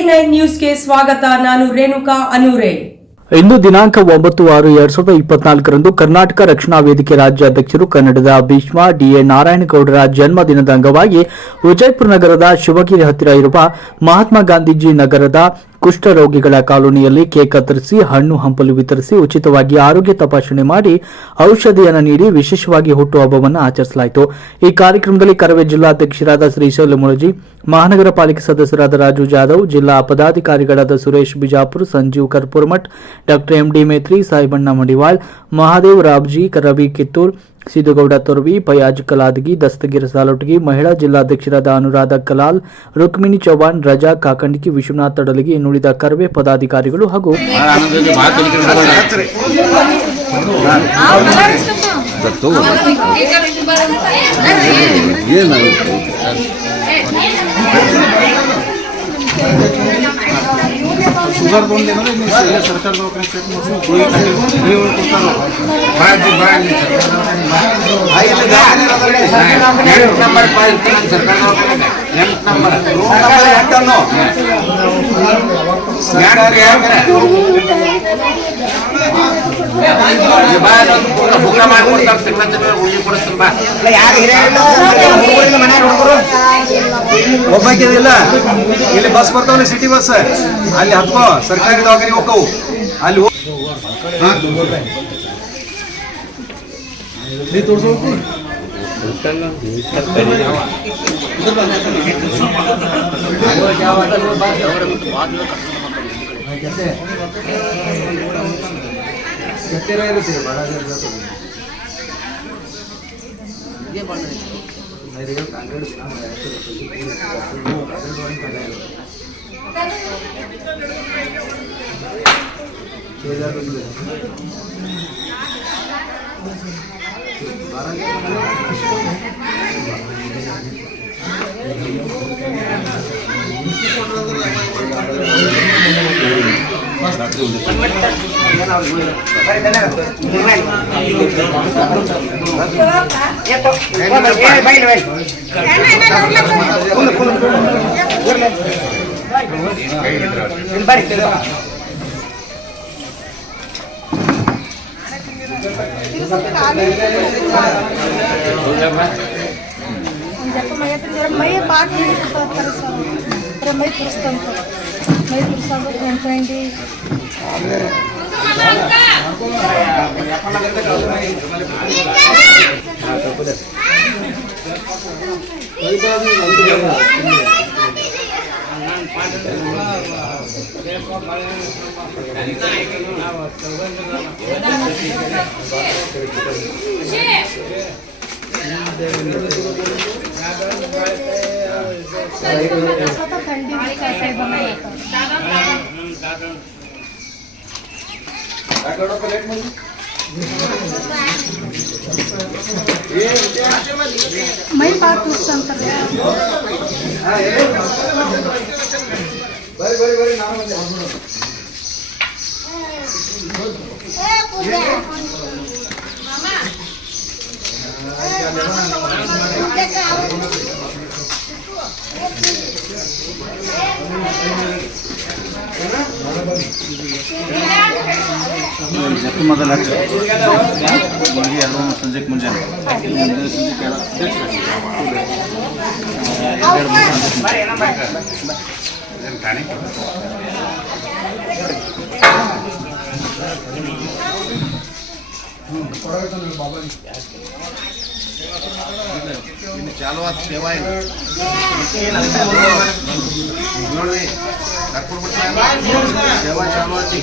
A9 ನ್ಯೂಸ್ಗೆ ಸ್ವಾಗತ. ನಾನು ರೇಣುಕಾ ಅನೂರೆ. ಇಂದು ದಿನಾಂಕ 9/6/2024 ಕರ್ನಾಟಕ ರಕ್ಷಣಾ ವೇದಿಕೆ ರಾಜ್ಯಾಧ್ಯಕ್ಷರು ಕನ್ನಡದ ಭೀಷ್ಮ ಡಿಎ ನಾರಾಯಣಗೌಡರ ಜನ್ಮ ದಿನದ ಅಂಗವಾಗಿ ವಿಜಯಪುರ ನಗರದ ಶಿವಗಿರಿ ಹತ್ತಿರ ಇರುವ ಮಹಾತ್ಮ ಗಾಂಧೀಜಿ ನಗರದ ಕುಷ್ಠರೋಗಿಗಳ ಕಾಲೋನಿಯಲ್ಲಿ ಕೇಕ್ ಕತ್ತರಿಸಿ ಹಣ್ಣು ಹಂಪಲು ವಿತರಿಸಿ ಉಚಿತವಾಗಿ ಆರೋಗ್ಯ ತಪಾಸಣೆ ಮಾಡಿ ಔಷಧಿಯನ್ನು ನೀಡಿ ವಿಶೇಷವಾಗಿ ಹುಟ್ಟುಹಬ್ಬವನ್ನು ಆಚರಿಸಲಾಯಿತು. ಈ ಕಾರ್ಯಕ್ರಮದಲ್ಲಿ ಕರವೇ ಜಿಲ್ಲಾಧ್ಯಕ್ಷರಾದ ಶ್ರೀಶೈಲ ಮುಳಜಿ, ಮಹಾನಗರ ಪಾಲಿಕೆ ಸದಸ್ಯರಾದ ರಾಜು ಜಾಧವ್, ಜಿಲ್ಲಾ ಪದಾಧಿಕಾರಿಗಳಾದ ಸುರೇಶ್ ಬಿಜಾಪುರ್, ಸಂಜೀವ್ ಕರ್ಪೂರ್ಮಠ್, ಡಾಕ್ಟರ್ ಎಂಡಿ ಮೇತ್ರಿ, ಸಾಯಿಬಣ್ಣ ಮಡಿವಾಳ್, ಮಹಾದೇವ್ ರಾಬ್ಜಿ, ರವಿ ಕಿತ್ತೂರ್, ಸಿದ್ದುಗೌಡ ತೊರವಿ, ಫಯಾಜ್ ಕಲಾದಗಿ, ದಸ್ತಗೀರ್ ಸಾಲೋಟಗಿ, ಮಹಿಳಾ ಜಿಲ್ಲಾಧ್ಯಕ್ಷರಾದ ಅನುರಾಧ ಕಲಾಲ್, ರುಕ್ಮಿಣಿ ಚೌಹಾಣ್, ರಜಾ ಕಾಕಂಡಿಕಿ, ವಿಶ್ವನಾಥ್ ತಡಲಗಿ, ಇನ್ನುಳಿದ ಕರವೇ ಪದಾಧಿಕಾರಿಗಳು ಹಾಗೂ ಶುಗರ್ ಬಂದೇನಂದ್ರೆ ಸರ್ಕಾರ ದವಾಖಾನೆ ಚೆಕ್ ಒಬ್ಬಾಕಿದಿಲ್ಲ. ಇಲ್ಲಿ ಬಸ್ ಬರ್ತಾವಲ್ಲ, ಸಿಟಿ ಬಸ್, ಅಲ್ಲಿ ಹತ್ಕೋ, ಸರ್ಕಾರಿ ದವಾಖಾನೆ ಹೋಗವು ಅಲ್ಲಿ ತೋರ್ಸೋಕು. ಮೈ ಬಾತ್ ಅಂತಾರೆ. ಮೊದಲ ಸಂಜೆಗೆ ಮುಂಜಾನೆ ಚಾಲುವಾದ ಸೇವಾ ಇದೆ ನೋಡಿ, ಸೇವಾ ಚಾಲುವಾತಿ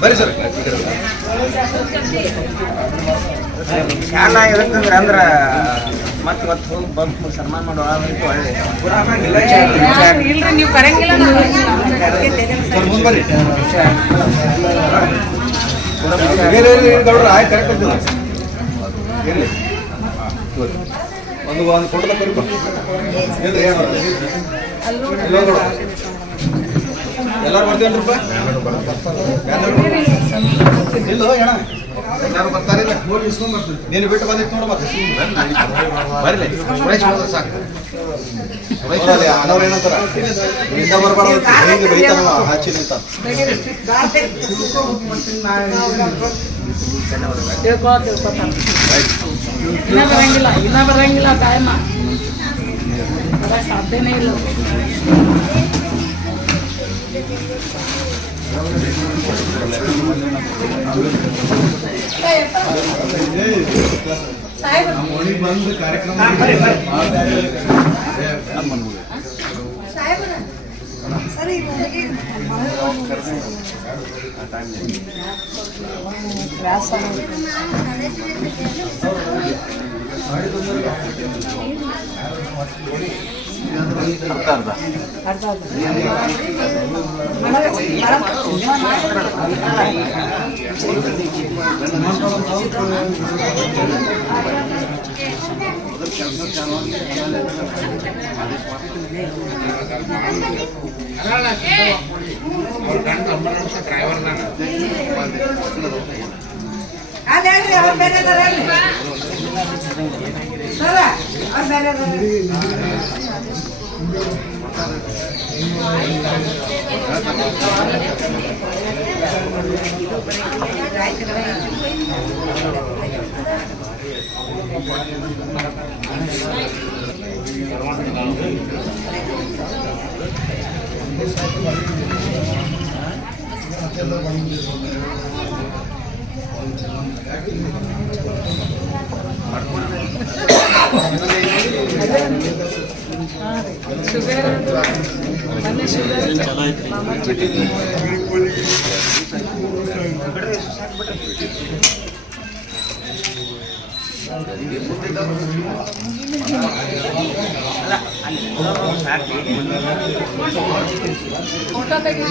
ಬರ್ರಿ ಸರ್. ಶಾಲ ಇರುತ್ತಂದ್ರೆ ಅಂದ್ರೆ ಮತ್ತೆ ಇವತ್ತು ಹೋಗಿ ಬಂದು ಸನ್ಮಾನ ಮಾಡೋ ಇಲ್ರಿ ನೀವು ಕರಂಗಿಲ್ಲ ಮುಂದ್ಬರ್ರಿ. ಗೌಡ್ರ ಆಯ್ತು ಕರೆಕ್ಟ್ ಇರ್ಲಿ ಒಂದು ಫೋಟೋ ತಗೋರಿಪ್ಪ. ಇಲ್ರಿ ಏನು ಎಲ್ಲರೂ ಬರ್ತೀವಲ್ರಿಪ್ಪ? ಇಲ್ಲ ಅಣ್ಣ ಎಲ್ಲರೂ ಬರ್ತಾರೆ. ನೀನು ಬಿಟ್ಟು ಬಂದಿತ್ತು ನೋಡು ಮತ್ತೆ ಬರಲಿ ಸಾಕು. ಅಣ್ಣವ್ರು ಏನಂತಾರ ಇಂದ ಬರಬಾರ್ದು ಹಿಂಗೆ ಬೈತಾರ ಹಚ್ಚಿ ನಿಂತ ಇನ್ನ ಬರಂಗಿಲ್ಲ ಟೈಮ್ ಸಾಧ್ಯನೇ ಇಲ್ಲ. ಬಂದು ಕಾರ್ಯಕ್ರಮ ಫೋಟೋ ತೆಗಿ.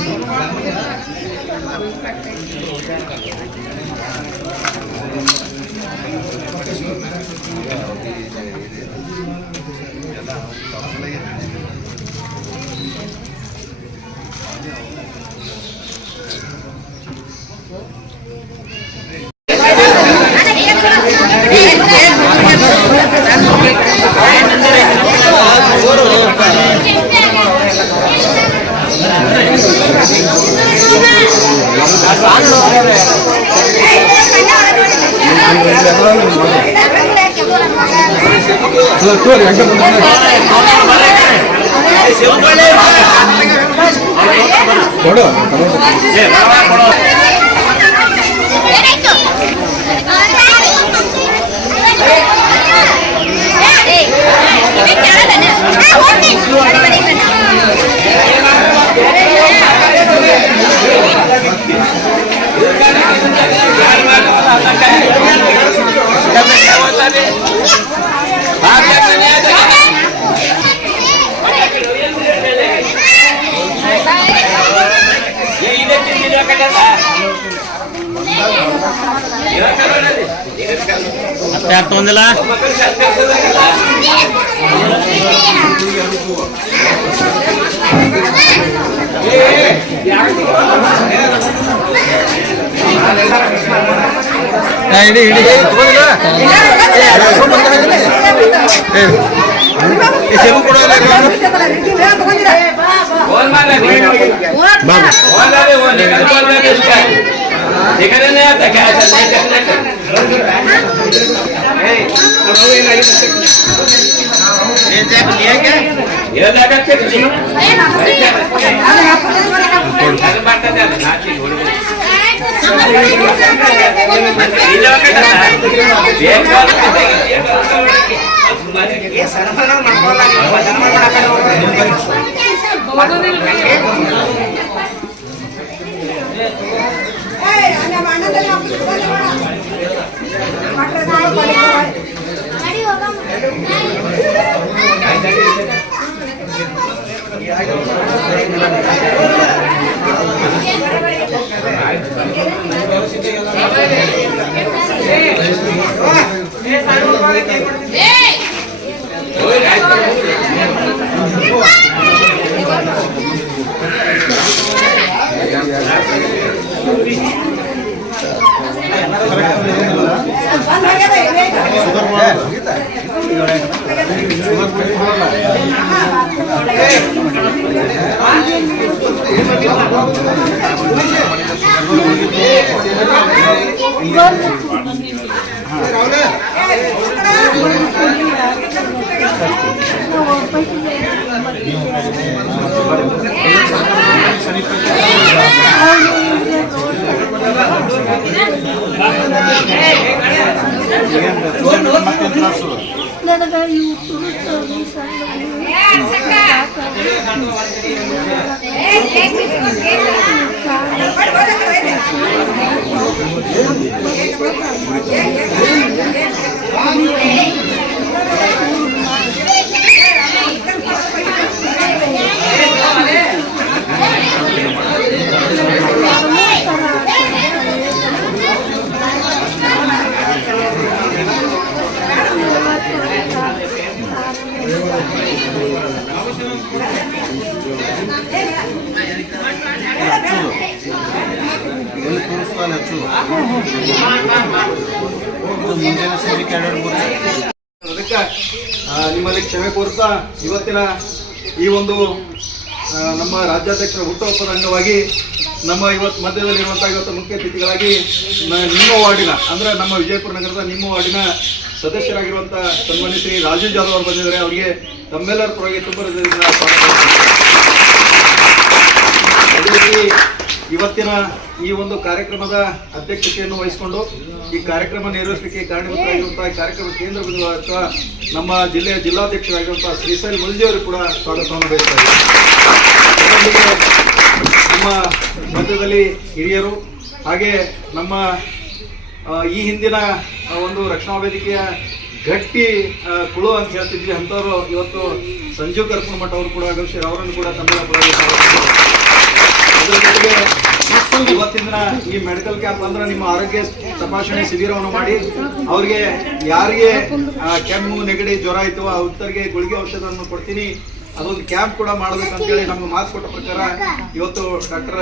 ಯಾರು ತೊಂದಿಲ್ಲ ಯಾರು नहीं आता क्या ये लगा ನಿಮ್ಮಲ್ಲಿ ಕ್ಷಮೆ ಕೋರ್ತಾ ಇವತ್ತಿನ ಈ ಒಂದು ನಮ್ಮ ರಾಜ್ಯಾಧ್ಯಕ್ಷರ ಹುಟ್ಟುಹಬ್ಬದ ಅಂಗವಾಗಿ ನಮ್ಮ ಇವತ್ತು ಮಧ್ಯದಲ್ಲಿರುವಂಥ ಇವತ್ತು ಮುಖ್ಯ ಅತಿಥಿಗಳಾಗಿ ನಿಮ್ಮ ವಾರ್ಡಿನ ಅಂದರೆ ನಮ್ಮ ವಿಜಯಪುರ ನಗರದ ನಿಮ್ಮ ವಾರ್ಡಿನ ಸದಸ್ಯರಾಗಿರುವಂಥ ಸನ್ಮಾನ್ಯ ಶ್ರೀ ರಾಜು ಜಾಧವ್ ಅವರು ಬಂದಿದ್ದಾರೆ. ಅವರಿಗೆ ತಮ್ಮೆಲ್ಲರ ಪರವಾಗಿ ತುಂಬ ಹೃದಯದಿಂದ ಅದೇ ರೀತಿ ಇವತ್ತಿನ ಈ ಒಂದು ಕಾರ್ಯಕ್ರಮದ ಅಧ್ಯಕ್ಷತೆಯನ್ನು ವಹಿಸಿಕೊಂಡು ಈ ಕಾರ್ಯಕ್ರಮ ನಿರ್ವಹಿಸಲಿಕ್ಕೆ ಕಾರಣೀಭೂತರಾಗಿರುವಂತಹ ಈ ಕಾರ್ಯಕ್ರಮ ಕೇಂದ್ರ ಬಿಂದುವಾದ ನಮ್ಮ ಜಿಲ್ಲೆಯ ಜಿಲ್ಲಾಧ್ಯಕ್ಷರಾಗಿರುವಂತಹ ಶ್ರೀಶೈಲ್ ಮುಲ್ಜಿ ಅವರು ಕೂಡ ಸ್ವಾಗತವನ್ನು ಬಯಸ್ತಾ ಇದ್ದಾರೆ. ನಮ್ಮ ಮಧ್ಯದಲ್ಲಿ ಹಿರಿಯರು ಹಾಗೆ ನಮ್ಮ ಈ ಹಿಂದಿನ ಒಂದು ರಕ್ಷಣಾ ವೇದಿಕೆಯ ಗಟ್ಟಿ ಕುಳು ಅಂತ ಹೇಳ್ತಿದ್ವಿ ಅಂಥವರು ಇವತ್ತು ಸಂಜೀವ್ ಕರ್ಪುಣಮಠ ಅವರು ಕೂಡ ಆಗಮಿಸಿದ್ದಾರೆ. ಅವರನ್ನು ಕೂಡ ತಮ್ಮೆಲ್ಲ ಪರವಾಗಿ ಅದರ ಜೊತೆಗೆ ಇವತ್ತಿನ ದಿನ ಈ ಮೆಡಿಕಲ್ ಕ್ಯಾಂಪ್ ಅಂದ್ರೆ ನಿಮ್ಮ ಆರೋಗ್ಯ ತಪಾಸಣೆ ಶಿಬಿರವನ್ನು ಮಾಡಿ ಅವರಿಗೆ ಯಾರಿಗೆ ಕೆಮ್ಮು ನೆಗಡಿ ಜ್ವರ ಆಯ್ತು ಅವ್ರಿಗೆ ಗುಳಿಗೆ ಔಷಧವನ್ನು ಕೊಡ್ತೀನಿ, ಅದೊಂದು ಕ್ಯಾಂಪ್ ಕೂಡ ಮಾಡಬೇಕಂತೇಳಿ ನಮ್ಗೆ ಮಾತು ಕೊಟ್ಟ ಪ್ರಕಾರ ಇವತ್ತು ಡಾಕ್ಟರ್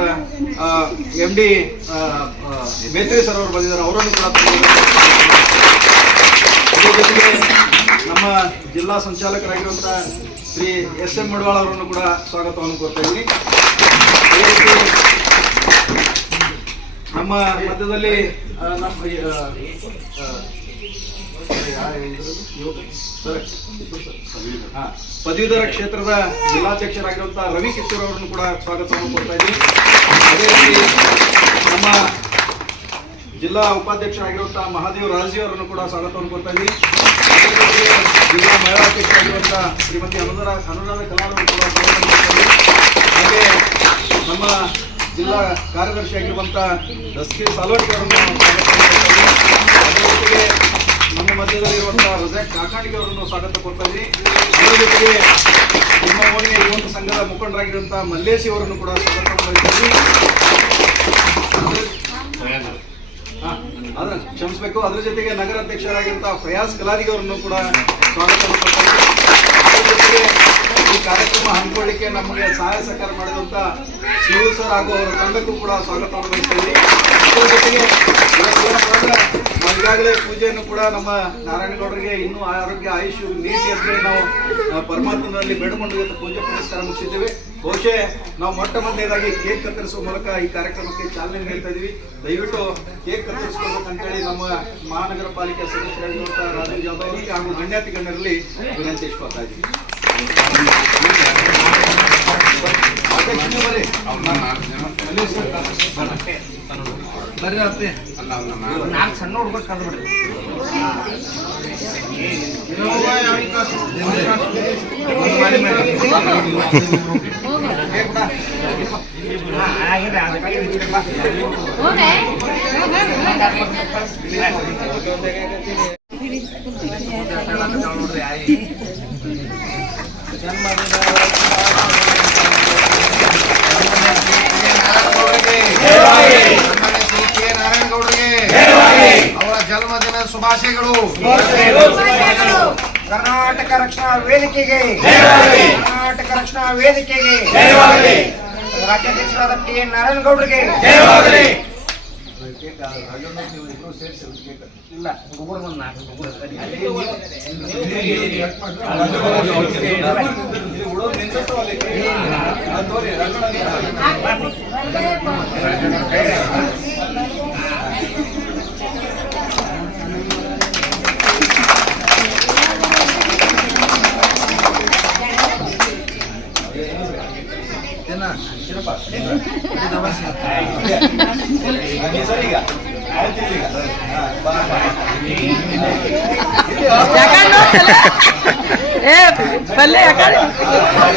MD ಮೇತ್ರಿ ಸರ್ ಅವರು ಬಂದಿದ್ದಾರೆ. ಅವರನ್ನು ಕೂಡ ಅದೇ ಜೊತೆಗೆ ನಮ್ಮ ಜಿಲ್ಲಾ ಸಂಚಾಲಕರಾಗಿರುವಂಥ ಶ್ರೀ SM ಮಡವಾಳ್ ಅವರನ್ನು ಕೂಡ ಸ್ವಾಗತವನ್ನು ಕೋರ್ತಾ ಇದ್ದೀನಿ. ಅದೇ ರೀತಿ ನಮ್ಮ ಮಧ್ಯದಲ್ಲಿ ನಮ್ಮ ಪದವೀಧರ ಕ್ಷೇತ್ರದ ಜಿಲ್ಲಾಧ್ಯಕ್ಷರಾಗಿರುವಂತಹ ರವಿ ಕಿತ್ತೂರ್ ಅವರನ್ನು ಕೂಡ ಸ್ವಾಗತವನ್ನು ಕೊಡ್ತಾ ಇದ್ದೀನಿ. ಅದೇ ರೀತಿ ನಮ್ಮ ಜಿಲ್ಲಾ ಉಪಾಧ್ಯಕ್ಷರಾಗಿರುವಂತಹ ಮಹಾದೇವ್ ರಾಜಿ ಅವರನ್ನು ಕೂಡ ಸ್ವಾಗತವನ್ನು ಕೊಡ್ತಾ ಇದ್ದೀನಿ. ಜಿಲ್ಲಾ ಮಹಿಳಾ ಅಧ್ಯಕ್ಷರಾಗಿರುವಂತಹ ಶ್ರೀಮತಿ ಅನುರಾಧ ಕಲಾರನ್ನು ಕೂಡ ಸ್ವಾಗತವನ್ನು ಕೊಡ್ತಾ ಇದ್ದೀನಿ. ಹಾಗೆ ನಮ್ಮ ಜಿಲ್ಲಾ ಕಾರ್ಯದರ್ಶಿಯಾಗಿರುವಂತಹ ದಸ್ಕಿ ಸಾಲ್ವಟ್ಟಿ ಅವರನ್ನು ಅದರ ಜೊತೆಗೆ ನಮ್ಮ ಮಧ್ಯದಲ್ಲಿರುವಂತಹ ರಜಾಕ್ ಕಾಕಾಣಿಗೆ ಅವರನ್ನು ಸ್ವಾಗತ ಕೊಡ್ತಾ ಇದ್ದೀನಿ. ಅದರ ಜೊತೆಗೆ ನಿಮ್ಮ ಓಣಿಯ ಯುವಕ ಸಂಘದ ಮುಖಂಡರಾಗಿರುವಂತಹ ಮಲ್ಲೇಶಿ ಅವರನ್ನು ಕೂಡ ಸ್ವಾಗತ ಮಾಡ್ತಾ ಇದ್ದೀನಿ. ಅದನ್ನು ಕ್ಷಮಿಸಬೇಕು. ಅದರ ಜೊತೆಗೆ ನಗರ ಅಧ್ಯಕ್ಷರಾಗಿರುವಂತಹ ಫಯಾಜ್ ಕಲಾದಿಗೆ ಅವರನ್ನು ಕೂಡ ಸ್ವಾಗತ ಕೊಡ್ತಾ ಇದ್ದೀನಿ. ಅದರ ಜೊತೆಗೆ ಈ ಕಾರ್ಯಕ್ರಮ ಹಮ್ಮಿಕೊಳ್ಳಿಕ್ಕೆ ನಮಗೆ ಸಹಾಯ ಸಹಕಾರ ಮಾಡಿದಂತ ಶಿವ ಸರ್ ಹಾಗೂ ಅವರ ತಂಡಕ್ಕೂ ಕೂಡ ಸ್ವಾಗತವನ್ನು ಬಯಸ್ತಾ ಇದ್ದೀನಿ. ಅದರ ಜೊತೆಗೆ ಈಗಾಗಲೇ ಪೂಜೆಯನ್ನು ಕೂಡ ನಮ್ಮ ನಾರಾಯಣಗೌಡರಿಗೆ ಇನ್ನೂ ಆರೋಗ್ಯ ಆಯುಷ್ ನೀತಿ ಅಂತ ನಾವು ಪರಮಾತ್ಮನಲ್ಲಿ ಬೇಡಿಕೊಂಡು ಇವತ್ತು ಪೂಜೆ ಪುರಸ್ಕಾರ ಮುಗಿಸಿದ್ದೇವೆ. ಬಹುಶಃ ನಾವು ಮೊಟ್ಟ ಮೊದಲನೇದಾಗಿ ಕೇಕ್ ಕತ್ತರಿಸುವ ಮೂಲಕ ಈ ಕಾರ್ಯಕ್ರಮಕ್ಕೆ ಚಾಲನೆ ನೀಡ್ತಾ ಇದೀವಿ. ದಯವಿಟ್ಟು ಕೇಕ್ ಕತ್ತರಿಸ್ಕೊಳ್ಬೇಕಂತೇಳಿ ನಮ್ಮ ಮಹಾನಗರ ಪಾಲಿಕೆ ಸದಸ್ಯರಾಗಿರುವಂತಹ ರಾಜೇಂದ್ರ ಜಾಧವ್ ಅವರಿಗೆ ಹಾಗೂ ಗಣ್ಯಾತಿ ಗಣ್ಯರಲ್ಲಿ ವಿನಂತಿಸ್ಕೊಳ್ತಾ ಇದ್ದೀವಿ. ಬರ್ರಿ ನಾಲ್ಕು ಸಣ್ಣ ಹುಡುಗರು ಕಳೆದ್ಬಿಡ್ರಿ. ಅವರ ಜನ್ಮದಿನ ಶುಭಾಶಯಗಳು. ಕರ್ನಾಟಕ ರಕ್ಷಣಾ ವೇದಿಕೆಗೆ, ಕರ್ನಾಟಕ ರಕ್ಷಣಾ ವೇದಿಕೆಗೆ, ರಾಜ್ಯಾಧ್ಯಕ್ಷರಾದ ಟಿ.ಎನ್. ನಾರಾಯಣಗೌಡರಿಗೆ ಇಲ್ಲ ಹುಡುಗರು ಒಂದು 4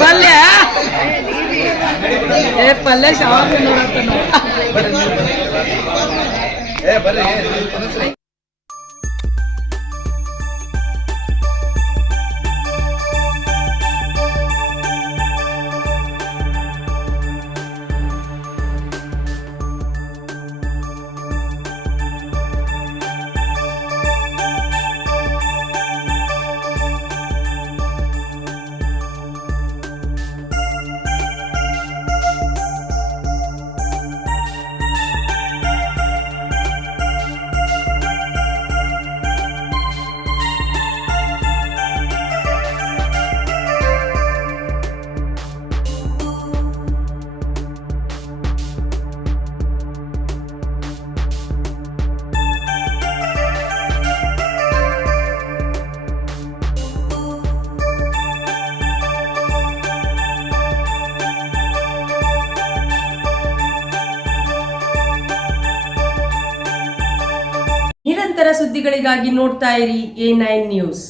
ಪಲ್ಯ ಪಲ್ಯ ಶಾವ ನೋಡತ್ತ. ನಿರಂತರ ಸುದ್ದಿಗಳಿಗಾಗಿ ನೋಡ್ತಾ ಇರಿ A9 ನ್ಯೂಸ್.